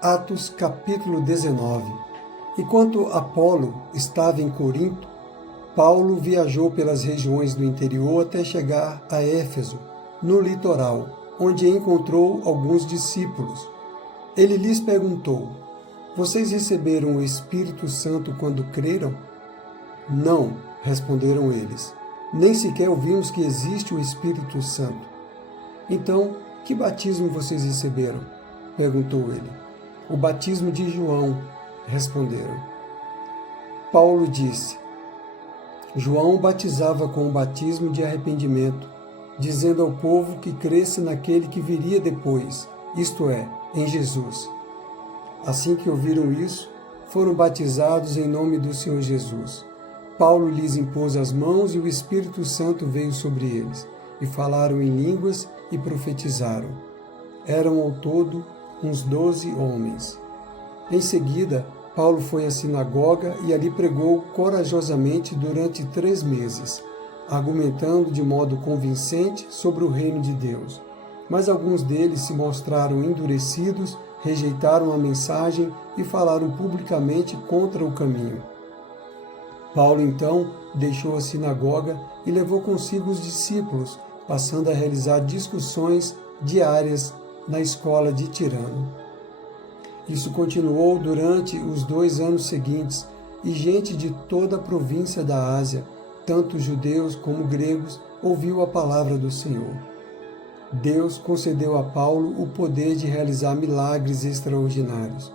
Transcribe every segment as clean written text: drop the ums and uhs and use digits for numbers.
Atos capítulo 19. Enquanto Apolo estava em Corinto, Paulo viajou pelas regiões do interior até chegar a Éfeso, no litoral, onde encontrou alguns discípulos. Ele lhes perguntou: "Vocês receberam o Espírito Santo quando creram?" "Não", responderam eles. "Nem sequer ouvimos que existe o Espírito Santo." "Então, que batismo vocês receberam?" perguntou ele. "O batismo de João", responderam. Paulo disse: "João batizava com o batismo de arrependimento, dizendo ao povo que cresce naquele que viria depois, isto é, em Jesus." Assim que ouviram isso, foram batizados em nome do Senhor Jesus. Paulo lhes impôs as mãos e o Espírito Santo veio sobre eles, e falaram em línguas e profetizaram. Eram ao todo uns 12 homens. Em seguida, Paulo foi à sinagoga e ali pregou corajosamente durante 3 meses, argumentando de modo convincente sobre o reino de Deus. Mas alguns deles se mostraram endurecidos, rejeitaram a mensagem e falaram publicamente contra o caminho. Paulo então deixou a sinagoga e levou consigo os discípulos, passando a realizar discussões diárias na escola de Tirano. Isso continuou durante os 2 anos seguintes, e gente de toda a província da Ásia, tanto judeus como gregos, ouviu a palavra do Senhor. Deus concedeu a Paulo o poder de realizar milagres extraordinários.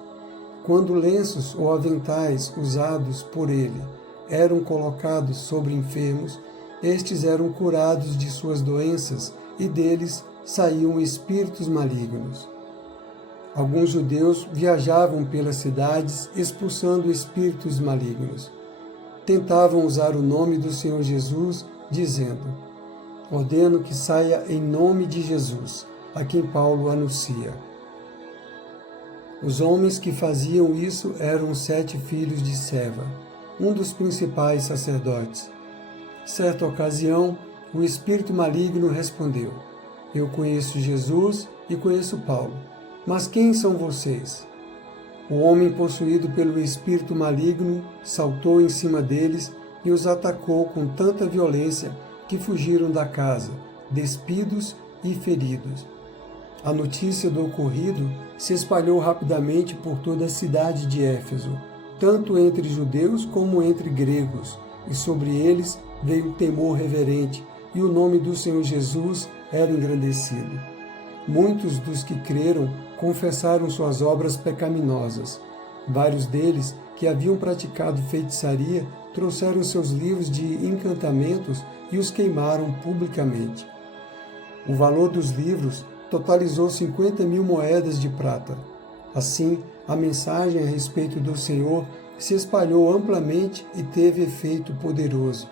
Quando lenços ou aventais usados por ele eram colocados sobre enfermos, estes eram curados de suas doenças e deles saíam espíritos malignos. Alguns judeus viajavam pelas cidades expulsando espíritos malignos. Tentavam usar o nome do Senhor Jesus, dizendo: "Ordeno que saia em nome de Jesus", a quem Paulo anuncia. Os homens que faziam isso eram os 7 filhos de Seva, um dos principais sacerdotes. Certa ocasião, o espírito maligno respondeu: "Eu conheço Jesus e conheço Paulo, mas quem são vocês?" O homem possuído pelo espírito maligno saltou em cima deles e os atacou com tanta violência que fugiram da casa, despidos e feridos. A notícia do ocorrido se espalhou rapidamente por toda a cidade de Éfeso, tanto entre judeus como entre gregos, e sobre eles veio um temor reverente, e o nome do Senhor Jesus era engrandecido. Muitos dos que creram confessaram suas obras pecaminosas. Vários deles, que haviam praticado feitiçaria, trouxeram seus livros de encantamentos e os queimaram publicamente. O valor dos livros totalizou 50.000 moedas de prata. Assim, a mensagem a respeito do Senhor se espalhou amplamente e teve efeito poderoso.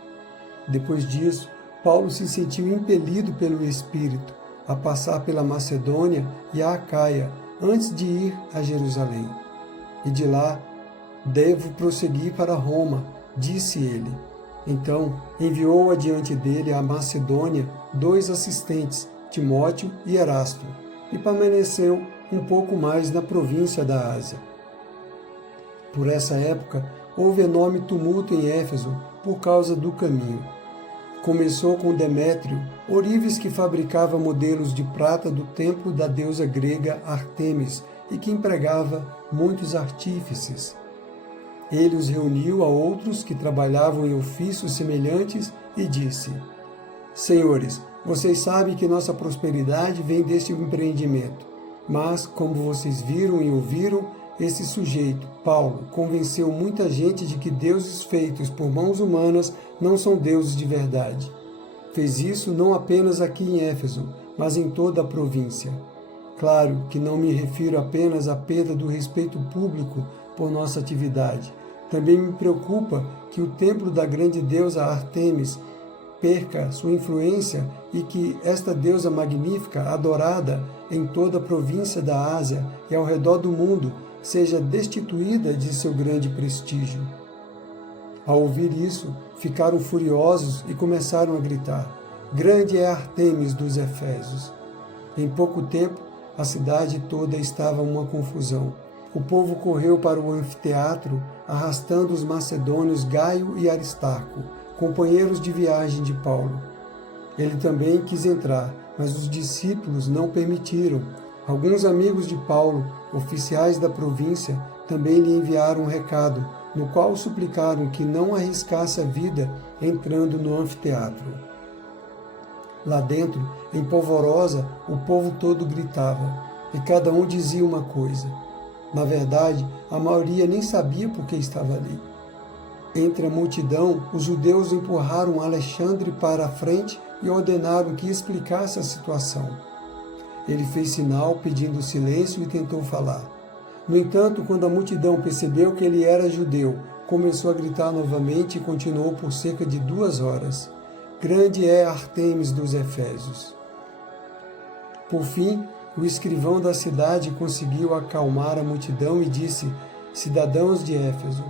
Depois disso, Paulo se sentiu impelido pelo Espírito a passar pela Macedônia e a Acaia antes de ir a Jerusalém. E de lá, "Devo prosseguir para Roma", disse ele. Então, enviou adiante dele à Macedônia 2 assistentes, Timóteo e Erasto, e permaneceu um pouco mais na província da Ásia. Por essa época, houve enorme tumulto em Éfeso por causa do caminho. Começou com Demétrio, ourives que fabricava modelos de prata do templo da deusa grega Ártemis e que empregava muitos artífices. Ele os reuniu a outros que trabalhavam em ofícios semelhantes e disse: "Senhores, vocês sabem que nossa prosperidade vem deste empreendimento, mas, como vocês viram e ouviram, esse sujeito, Paulo, convenceu muita gente de que deuses feitos por mãos humanas não são deuses de verdade. Fez isso não apenas aqui em Éfeso, mas em toda a província. Claro que não me refiro apenas à perda do respeito público por nossa atividade. Também me preocupa que o templo da grande deusa Ártemis perca sua influência e que esta deusa magnífica, adorada em toda a província da Ásia e ao redor do mundo, seja destituída de seu grande prestígio." Ao ouvir isso, ficaram furiosos e começaram a gritar: "Grande é Ártemis dos Efésios!" Em pouco tempo, a cidade toda estava uma confusão. o povo correu para o anfiteatro, arrastando os macedônios Gaio e Aristarco, companheiros de viagem de Paulo. Ele também quis entrar, mas os discípulos não permitiram. Alguns amigos de Paulo, oficiais da província, também lhe enviaram um recado, no qual suplicaram que não arriscasse a vida entrando no anfiteatro. Lá dentro, em polvorosa, o povo todo gritava, e cada um dizia uma coisa. Na verdade, a maioria nem sabia por que estava ali. Entre a multidão, os judeus empurraram Alexandre para a frente e ordenaram que explicasse a situação. Ele fez sinal pedindo silêncio e tentou falar. No entanto, quando a multidão percebeu que ele era judeu, começou a gritar novamente e continuou por cerca de 2 horas. Grande é Ártemis dos Efésios. Por fim, o escrivão da cidade conseguiu acalmar a multidão e disse: Cidadãos de Éfeso,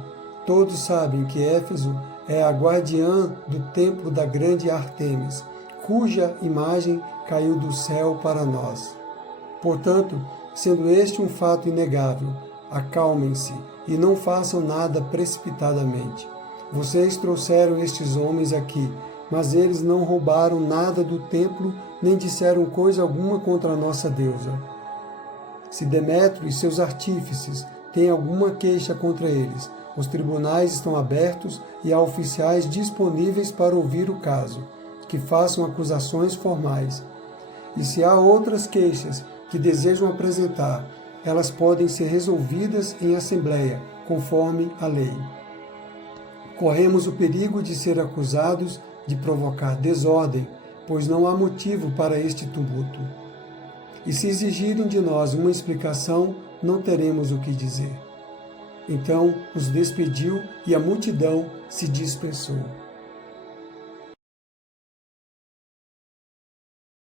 todos sabem que Éfeso é a guardiã do templo da grande Ártemis, cuja imagem caiu do céu para nós. Portanto, sendo este um fato inegável, acalmem-se e não façam nada precipitadamente. Vocês trouxeram estes homens aqui, mas eles não roubaram nada do templo, nem disseram coisa alguma contra a nossa deusa. Se Demétrio e seus artífices têm alguma queixa contra eles, os tribunais estão abertos e há oficiais disponíveis para ouvir o caso, que façam acusações formais. E se há outras queixas que desejam apresentar, elas podem ser resolvidas em assembleia, conforme a lei. Corremos o perigo de ser acusados de provocar desordem, pois não há motivo para este tumulto. E se exigirem de nós uma explicação, não teremos o que dizer. Então os despediu e a multidão se dispersou.